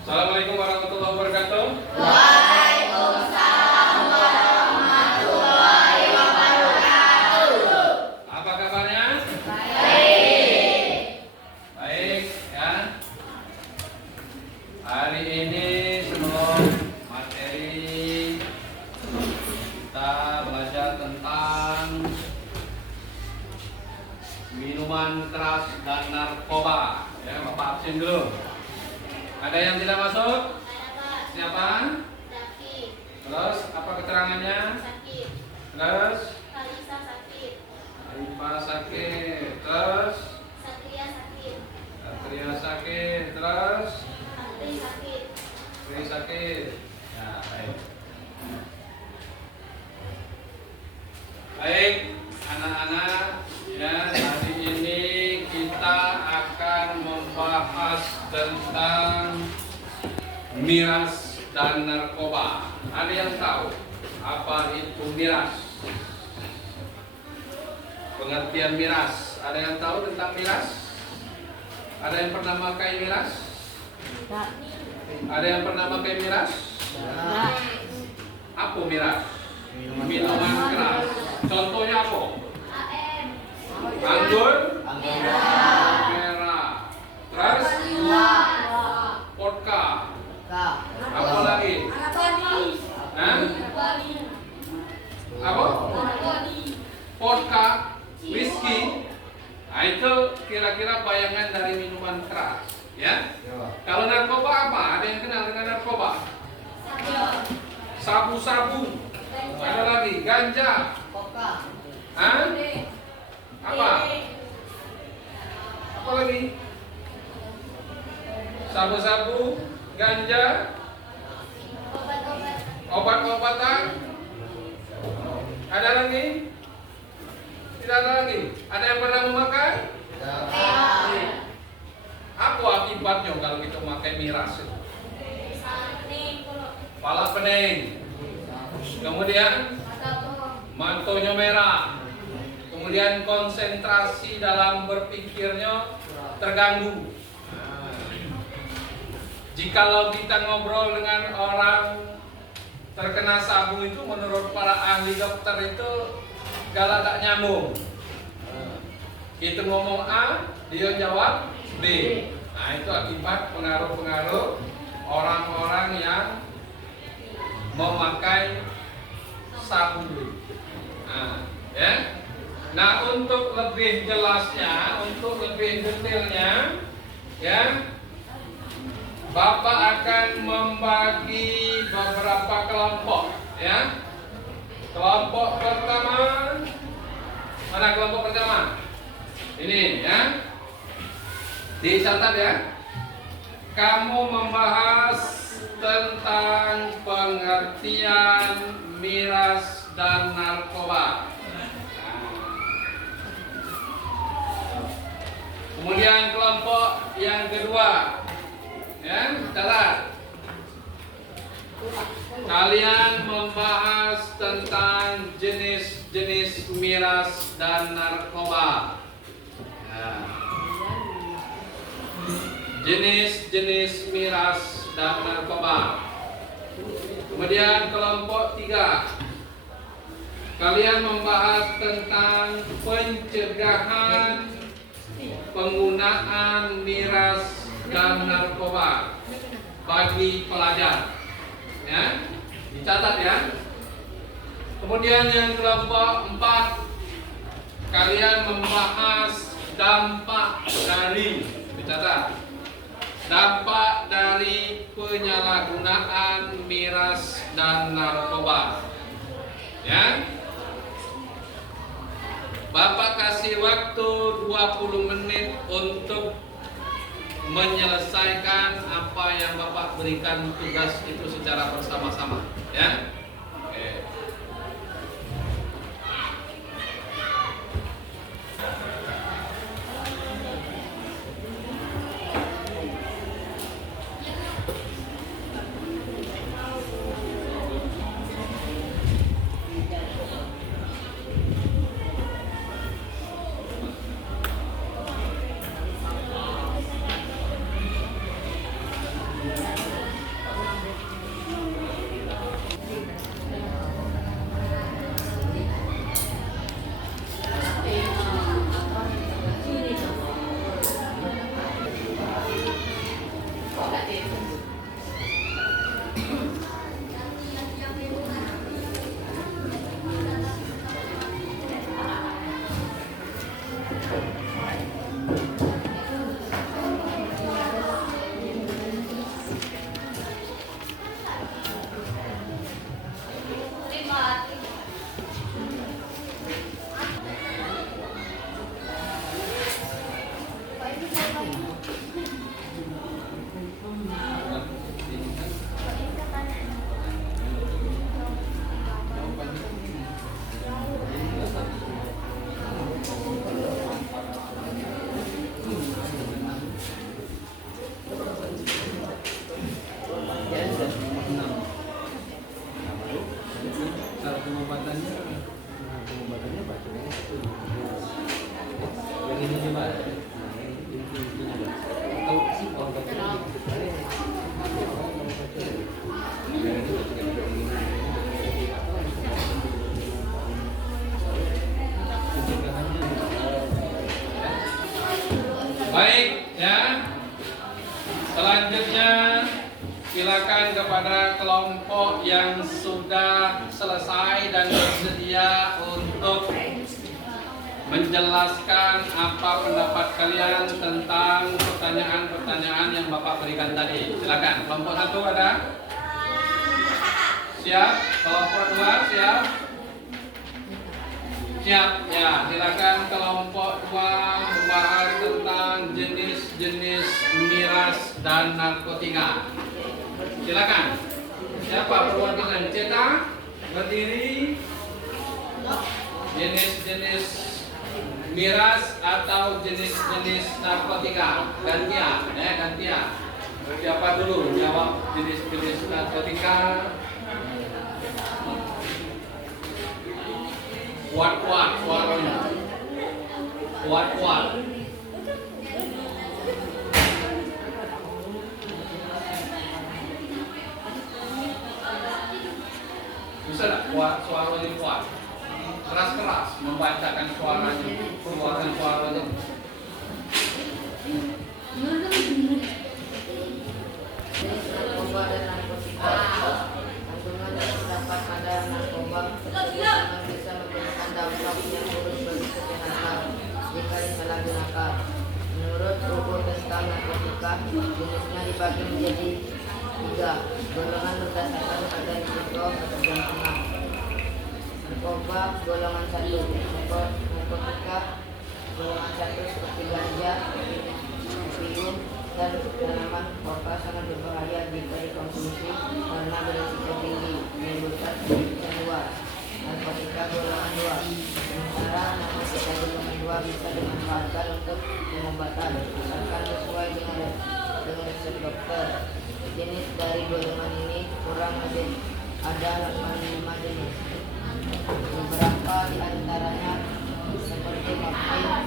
Assalamualaikum warahmatullahi wabarakatuh. Waalaikumsalam warahmatullahi wabarakatuh. Apa kabarnya? Baik. Baik ya. Hari ini sebelum materi kita belajar tentang minuman keras dan narkoba. Ya, Bapak absen dulu. Ada yang tidak masuk? Siapa? Daki, Terus apa keterangannya? sakit, Terus Kalisa sakit, Arifah sakit. Terus Satria sakit, Satria sakit. Terus Patri sakit. Tri sakit. Ya, baik. Baik, anak-anak, ya hari ini kita akan membahas tentang miras dan narkoba. Ada yang tahu apa itu miras? Pengertian miras. Ada yang tahu tentang miras? Ada yang pernah pakai miras? Ada yang pernah pakai miras? Apa miras? Minuman keras. Contohnya apa? AM, Anggur merah. Terus vodka. Apa lagi? Hah? Apa? Vodka, whisky. Nah, itu kira-kira bayangan dari minuman keras, ya. Kalau narkoba apa? Ada yang kenal dengan narkoba? Sabu-sabu. Ada lagi ganja. Hah? Apa? Apa lagi? Sabu-sabu, ganja, obat-obat, obat-obatan. Ada lagi? Tidak ada lagi. Ada yang pernah memakai? Apa akibatnya kalau kita memakai miras itu? Kepala pening. Kemudian mantonya merah. Kemudian konsentrasi dalam berpikirnya terganggu. Jikalau kita ngobrol dengan orang terkena sabu itu, menurut para ahli dokter itu galak tak nyambung. Kita ngomong A, dia jawab B. Nah, itu akibat pengaruh-pengaruh orang-orang yang memakai sabu. Nah, ya. Nah, untuk lebih jelasnya, untuk lebih detailnya, ya, Bapak akan membagi beberapa kelompok, ya. Kelompok pertama, mana kelompok pertama? Ini, ya. Dicatat ya. Kamu membahas tentang pengertian miras dan narkoba. Kemudian kelompok yang kedua, ya, catat. Kalian membahas tentang jenis-jenis miras dan narkoba. Nah, jenis-jenis miras dan narkoba. Kemudian kelompok 3, kalian membahas tentang pencegahan penggunaan miras dan narkoba bagi pelajar, ya, dicatat ya. Kemudian yang kelompok 4, kalian membahas dampak dari, dicatat, dampak dari penyalahgunaan miras dan narkoba, ya. Bapak kasih waktu 20 menit untuk menyelesaikan apa yang Bapak berikan tugas itu secara bersama-sama, ya. Oke. Selanjutnya silakan kepada kelompok yang sudah selesai dan bersedia untuk menjelaskan apa pendapat kalian tentang pertanyaan-pertanyaan yang Bapak berikan tadi. Silakan. Kelompok 1 ada? Siap? Kelompok 2 siap? Siap. Ya, silakan kelompok 2 membahas tentang jenis-jenis miras dan narkotika. Silakan. Siapa perwakilan? Cetak, berdiri. Jenis-jenis miras atau jenis-jenis narkotika. Gantian, gantian. Siapa dulu jawab jenis-jenis narkotika? Kuat-kuat suaranya. Kuat-kuat. Bisa tak kuat suaranya kuat? Keras-keras membacakan suaranya, keluarkan suaranya. Narkoba dan narkotika. Kandungan yang terdapat pada narkoba sangat bisa memberikan dampak yang buruk bagi kesehatan jika disalahgunakan. Menurut buku tentang narkotika, jenisnya dibagi menjadi 3 golongan berdasarkan pada risiko ketergantungan. Narkoba golongan 1, narkotika golongan 1 seperti ganja, opium, dan tanaman koka sangat berbahaya jika dikonsumsi karena berisiko tinggi menimbulkan penyakit luas. Narkotika golongan 2, sementara narkotika golongan 2 bisa dimanfaatkan untuk pengobatan asalkan sesuai dengan resep dokter. Jenis dari golongan ini kurang lebih ada 85 jenis. Beberapa di antaranya seperti morfin,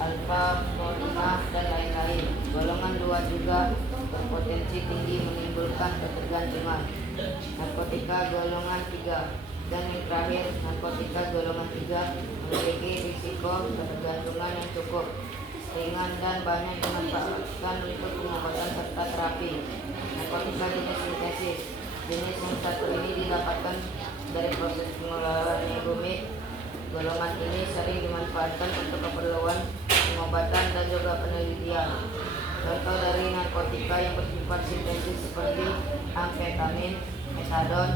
alfa, morfina, dan lain-lain. Golongan 2 juga berpotensi tinggi menimbulkan ketergantungan. Narkotika golongan 3 dan yang terakhir, narkotika golongan 3 memiliki risiko ketergantungan yang cukup ringan dan banyak dimanfaatkan untuk pengobatan serta terapi. Narkotika jenis sintesis. Jenis yang satu ini didapatkan dari proses pengolahan yang rumit. Golongan ini sering dimanfaatkan untuk keperluan pengobatan dan juga penelitian. Contoh dari narkotika yang bersifat sintesis seperti amfetamin, metadon,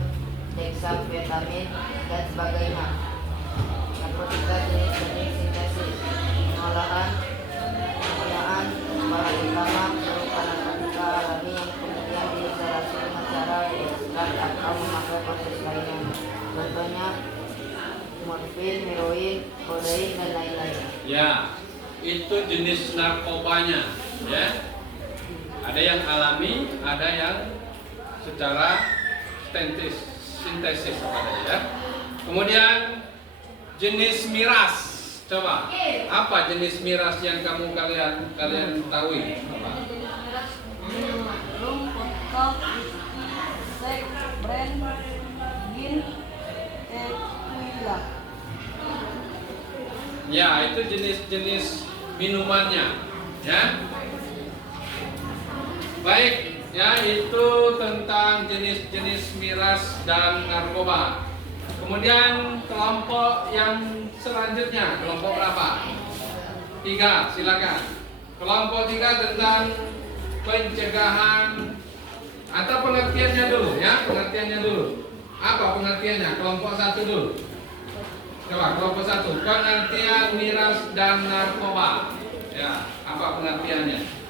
dexamfetamin, dan sebagainya. Narkotika jenis sintesis. Pengolahan penggunaan bahan utama berupa narkotika alami yang kemudian diisolasi dengan cara ekstrak atau memakai proses lainnya. Contohnya morfin, heroin, kodein, dan lain-lain. Ya, itu jenis narkobanya, ya. Ada yang alami, ada yang secara sintesis ya. Kemudian jenis miras. Coba, apa jenis miras yang kalian tahu? Apa? Rum, vodka, sek, brand, gin, tequila. Ya, itu jenis-jenis minumannya, ya. Baik, ya itu tentang jenis-jenis miras dan narkoba. Kemudian kelompok yang selanjutnya, kelompok berapa? 3, silakan. Kelompok 3 tentang pencegahan atau pengertiannya dulu, ya, pengertiannya dulu. Apa pengertiannya? Kelompok 1 dulu. Coba kelompok 1, pengertian miras dan narkoba. Ya, apa pengertiannya?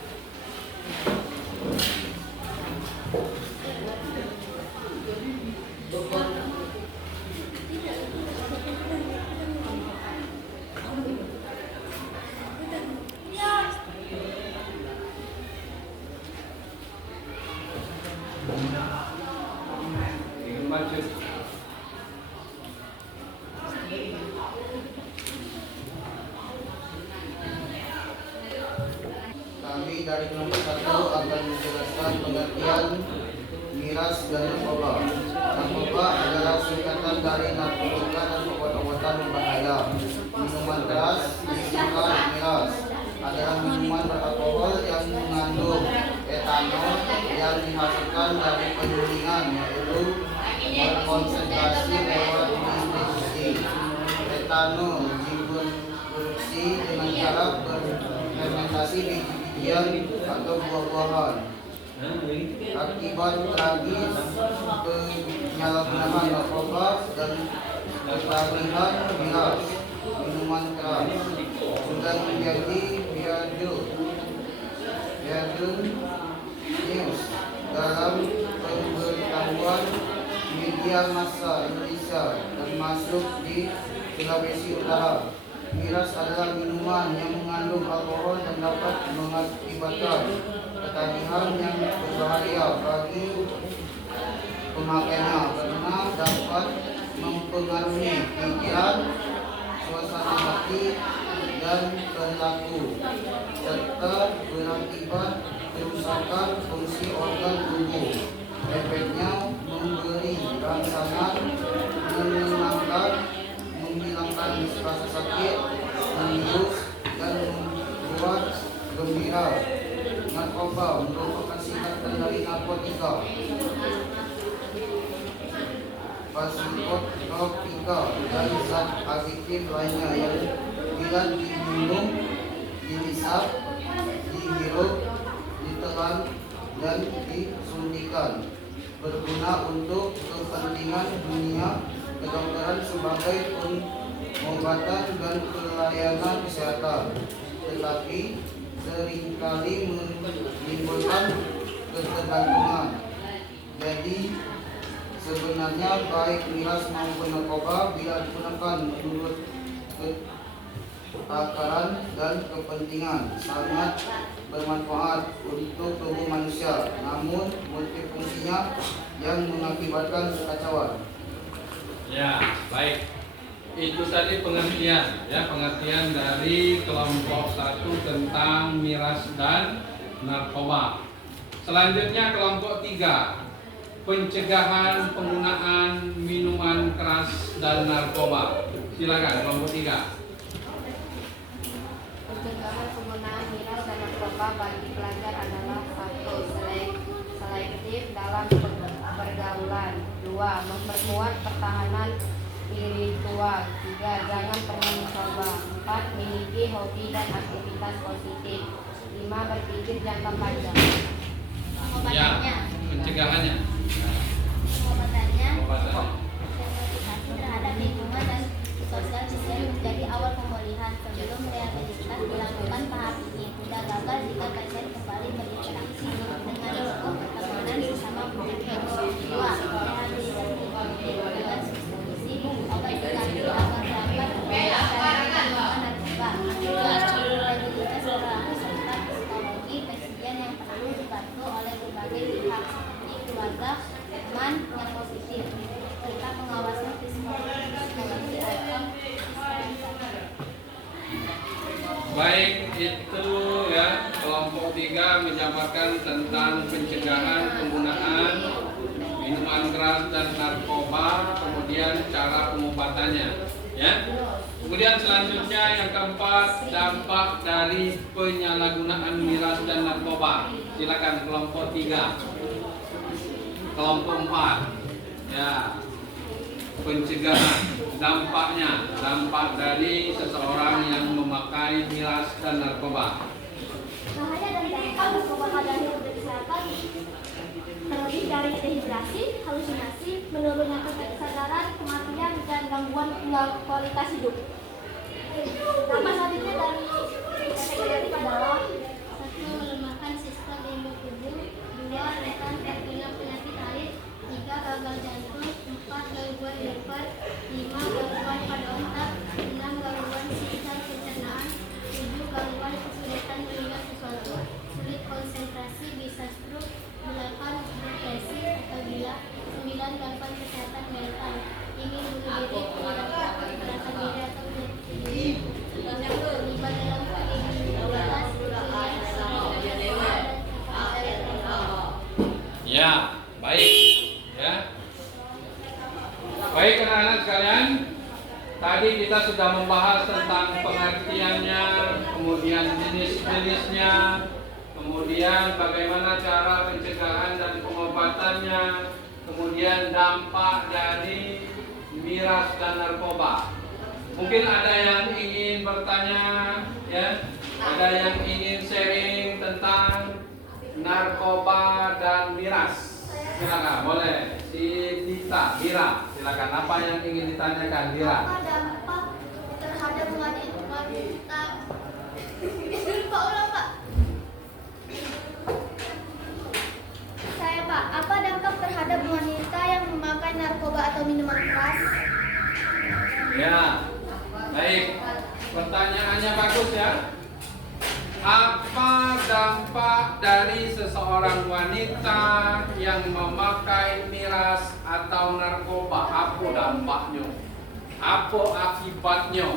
Lanjut. Kami dari kelompok 1 akan menjelaskan pengertian miras dan narkoba. Narkoba adalah singkatan dari narkotika dan obat-obatan berbahaya. Minuman keras, miras adalah minuman beralkohol yang mengandung etanol etanol yang dihasilkan dari penyulingan, yaitu berkonsentrasi lewat distribusi. Etanol diproduksi dengan cara berfermentasi biji-bijian atau buah-buahan. Akibat tragis penyalahgunaan narkoba dan ketagihan miras minuman keras sudah menjadi biadun news dalam pemberitahuan media massa Indonesia, termasuk di Sulawesi Utara. Miras adalah minuman yang mengandung alkohol dan dapat mengakibatkan ketagihan yang berbahaya bagi pemakainya karena dapat mempengaruhi pikiran, suasana hati, dan perilaku, serta berakibat kerusakan fungsi organ tubuh. Efeknya memberi rangsangan, menenangkan, menghilangkan rasa sakit, menghibur, dan membuat gembira. Narkoba merupakan singkatan dari narkotika, psikotropika, dan zat adiktif lainnya yang bila diminum, dihisap, dihirup, ditelan, dan disuntikan berguna untuk kepentingan dunia kedokteran sebagai pengobatan dan pelayanan kesehatan, tetapi seringkali menimbulkan ketergantungan. Jadi sebenarnya baik miras maupun narkoba bila digunakan menurut takaran dan kepentingan sangat bermanfaat untuk tubuh manusia, namun multifungsinya yang mengakibatkan kekacauan. Ya, baik. Itu tadi pengertian, ya, pengertian dari kelompok 1 tentang miras dan narkoba. Selanjutnya kelompok 3, pencegahan penggunaan minuman keras dan narkoba. Silakan kelompok 3. Pencegahan penggunaan miras dan narkoba bagi pelajar adalah 1. Selektif dalam pergaulan. 2. Memperkuat pertahanan spiritual. 3. Jangan pernah mencoba. 4. Miliki hobi dan aktivitas positif. 5. Berpikir jangka panjang. Pengobatannya. Pencegahannya. Pengobatannya. Pengobatannya. Sensitasi terhadap lingkungan dan sosial sistem menjadi awal pemulihan. Sebelum rehabilitasi dilakukan tahap ini. Tidak gagal jika pasien kembali berinteraksi dengan lingkungan pertemanan bersama penyakit. 2. Rehabilitasi diikuti dengan substitusi obat diganti agar dapat mengurangi narkoba. 3. Rehabilitasi berlaku serta psikologi kesedihan yang perlu dibantu oleh berbagai pihak seperti keluarga, teman yang positif, serta pengawasan psikologi atau Baik, itu ya kelompok 3 menjabarkan tentang pencegahan penggunaan minuman keras dan narkoba, kemudian cara pengobatannya, ya. Kemudian selanjutnya yang keempat, dampak dari penyalahgunaan miras dan narkoba. Silakan kelompok 3. Kelompok 4, ya, pencegahan, dampaknya, dampak dari seseorang yang memakai miras dan narkoba. bahaya dan dampak narkoba pada hidup dan kesehatan terlebih dari dehidrasi, halusinasi, menurunnya kesadaran, kematian, dan gangguan kualitas hidup. Dampak selanjutnya dari efek negatif adalah 1. Melemahkan sistem imun tubuh. 2. Rentan terkena penyakit alit. 3. Gagal jantung. 4. Gangguan liver. 5. Gangguan pada otak. 6. Gangguan sistem pencernaan. 7. Gangguan kesulitan mengingat sesuatu, sulit konsentrasi, bisa stroke. 8. Depresi atau gila. 9. Gangguan kesehatan mental, ingin bunuh diri, perilaku kekerasan diri atau menyakiti diri. Terlibat dalam kriminalitas, Ya, baik, ya. Baik anak-anak sekalian, tadi kita sudah membahas tentang pengertiannya, kemudian jenis-jenisnya, kemudian bagaimana cara perbuatannya, kemudian dampak dari miras dan narkoba. Mungkin ada yang ingin bertanya, ya, ada yang ingin sharing tentang narkoba dan miras. Silakan, boleh. Si Dita, Dira, silakan. Apa yang ingin ditanyakan, Dira? Apa dampak terhadap wanita? Pak, ulang Pak. Saya Pak, apa dampak terhadap wanita yang memakai narkoba atau minuman keras? Ya, baik. Pertanyaannya bagus ya. Apa dampak dari seseorang wanita yang memakai miras atau narkoba? Apa dampaknya? Apa akibatnya?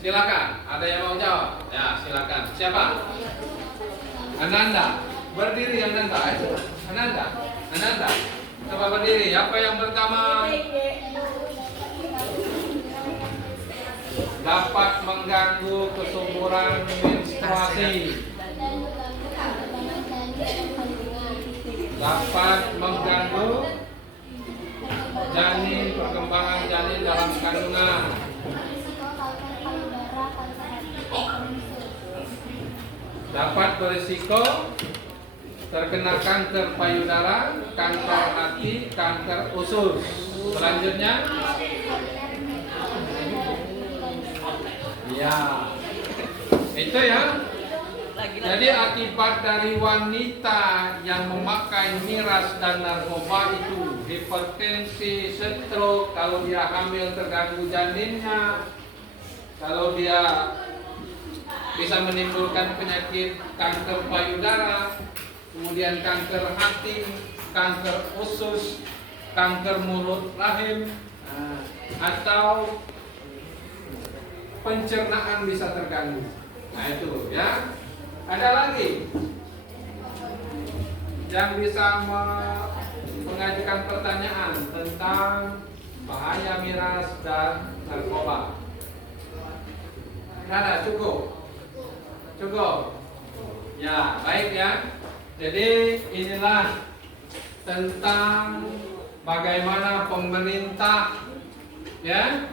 Silakan. Ada yang mau jawab? Ya, silakan. Siapa? Ananda. Berdiri Ananda. Ananda. Coba berdiri. Apa yang pertama? Dapat mengganggu kesuburan menstruasi, dapat mengganggu janin, perkembangan janin dalam kandungan, dapat berisiko terkena kanker payudara, kanker hati, kanker usus. Selanjutnya, ya, itu ya. Jadi akibat dari wanita yang memakai miras dan narkoba itu hipertensi, stroke, kalau dia hamil terganggu janinnya, kalau dia bisa menimbulkan penyakit kanker payudara, kemudian kanker hati, kanker usus, kanker mulut rahim, atau pencernaan bisa terganggu. Nah itu ya. Ada lagi yang bisa mengajukan pertanyaan tentang bahaya miras dan narkoba? Ada, cukup. Ya, baik ya. Jadi inilah tentang bagaimana pemerintah ya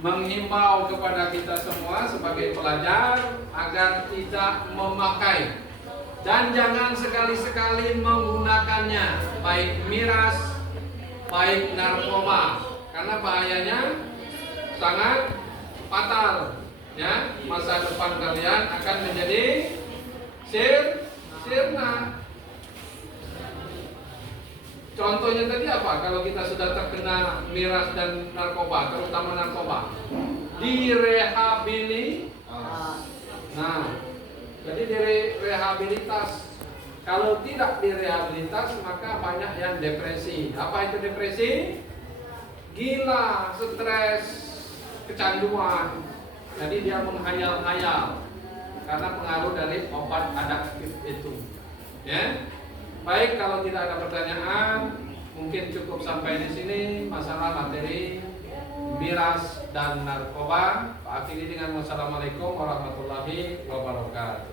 menghimbau kepada kita semua sebagai pelajar agar tidak memakai dan jangan sekali-sekali menggunakannya, baik miras, baik narkoba, karena bahayanya sangat fatal ya. Masa depan kalian akan menjadi sirna. Contohnya tadi apa? Kalau kita sudah terkena miras dan narkoba, terutama narkoba, Nah, jadi direhabilitas. Kalau tidak direhabilitas, maka banyak yang depresi. Apa itu depresi? Gila, stres, kecanduan. Jadi dia menghayal-hayal karena pengaruh dari obat adiktif itu. Ya. Baik, kalau tidak ada pertanyaan, mungkin cukup sampai di sini masalah materi miras dan narkoba. Akhiri dengan wassalamualaikum warahmatullahi wabarakatuh.